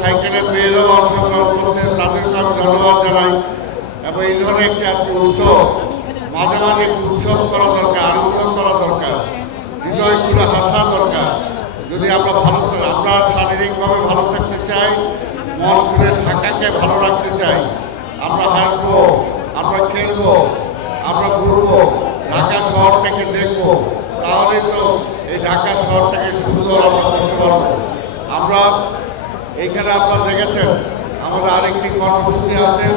সাইকেলের মেয়েরাও অংশগ্রহণ করছে, তাদেরকে আমি ধন্যবাদ জানাই। এবং এই ধরনের একটি আজকে উৎসব, মাঝে মাঝে উৎসব করা দরকার, আনন্দ করা দরকার, হৃদয় খুলে হাসা দরকার। যদি আমরা আমরা শারীরিকভাবে ভালো থাকতে চাই, মন খুলে ঢাকাকে ভালো রাখতে চাই, আমরা হাসবো, আমরা খেলবো, আমরা ঘুরবো, ঢাকা শহরটাকে দেখবো, তাহলে তো এই ঢাকা শহরটাকে সুন্দর আমরা করতে পারবো। আমরা এইখানে আপনারা দেখেছেন আমাদের আরেকটি কর্মসূচি আছে,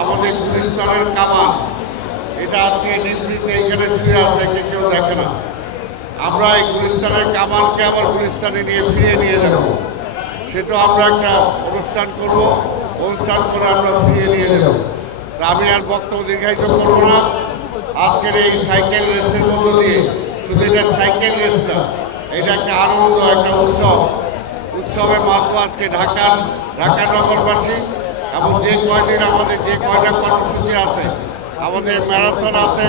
আমাদের গুলিস্তানের কামান, এটা আজকে নির্মিত এইখানে শুয়ে আছে, কেউ দেখে না। আমরা এই গুলিস্তানের কামানকে আবার গুলিস্তানে নিয়ে ফিরিয়ে নিয়ে যাব, সেটাও আমরা একটা অনুষ্ঠান করব, অনুষ্ঠান করে আমরা ফিরিয়ে নিয়ে যাব। আমি আর বক্তব্য দীর্ঘায়িত করবো না। আজকের এই সাইকেল রেসের মধ্য দিয়ে, শুধু এটা সাইকেল রেস না, এটা একটা আনন্দ, একটা উৎসব। উৎসবের মাধ্যমে আজকে ঢাকা নগরবাসী এবং যে কয়দিন আমাদের যে কয়টা কর্মসূচি আছে, আমাদের ম্যারাথন আছে,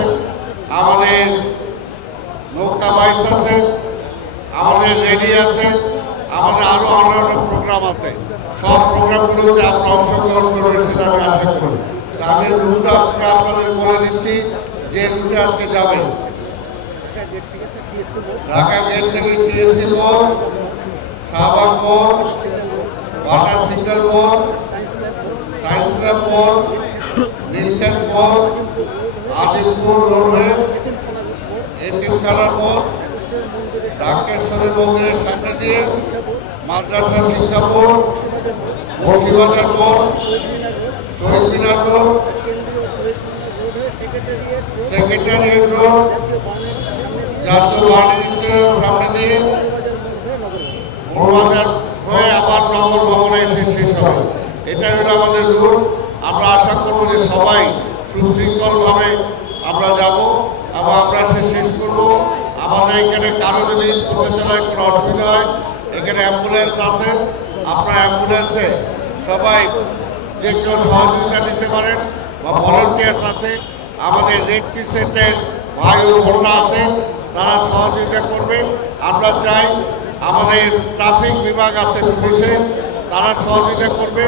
আমাদের নৌকা বাইচ আছে, আমাদের রেডি আছে, আমাদের আরও অন্যান্য প্রোগ্রাম আছে। সব প্রোগ্রামগুলোতে আপনারা অংশগ্রহণ করবেন সেটা আমি আশা করি। আমি রুটটা আপনাদের বলে দিচ্ছি যে রুটে আজকে যাবেন। ঢাকা গেট থেকে টিএসসি মোড়, শাহবাগ মোড়, ওয়াটার সিগন্যাল মোড়, সায়েন্স ল্যাব মোড়, নীলক্যাম্প মোড়, আজিমপুর রোডে, এতিমখানা মোড়, ঢাকেশ্বরী মন্দিরের সামনে দিয়ে মাদ্রাসা শিক্ষা মোড়, বসিবাজার মোড়, শহীদ মিনার রোড, সেক্রেটারিয়েট রোড, জাতীয় বাণিজ্যের সামনে দিয়ে বড়বাজার হয়ে আবার নগর ভবনে এসে শেষ হবে। এটাই হলো আমাদের রুট। আমরা আশা করবো যে সবাই সুশৃঙ্খলভাবে আমরা যাব এবং আমরা শেষ করবো। আমাদের এখানে কারো যদি প্রচারায় কোনো অসুবিধা হয়, এখানে অ্যাম্বুলেন্স আছে, আপনার অ্যাম্বুলেন্সে সবাই যে কেউ সহযোগিতা নিতে পারেন বা ভলান্টিয়ার্স আছে, আমাদের রেড ক্রিসেন্টের ভাই ও বোনরা আছে, তারা সহযোগিতা করবে। আমরা চাই আমাদের ট্রাফিক বিভাগ আছে পুলিশে, তারা সহযোগিতা করবে।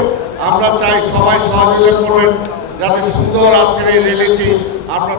আমরা চাই সবাই সহযোগিতা করবেন যাতে সুন্দর আজকের এই র্যালিটি আমরা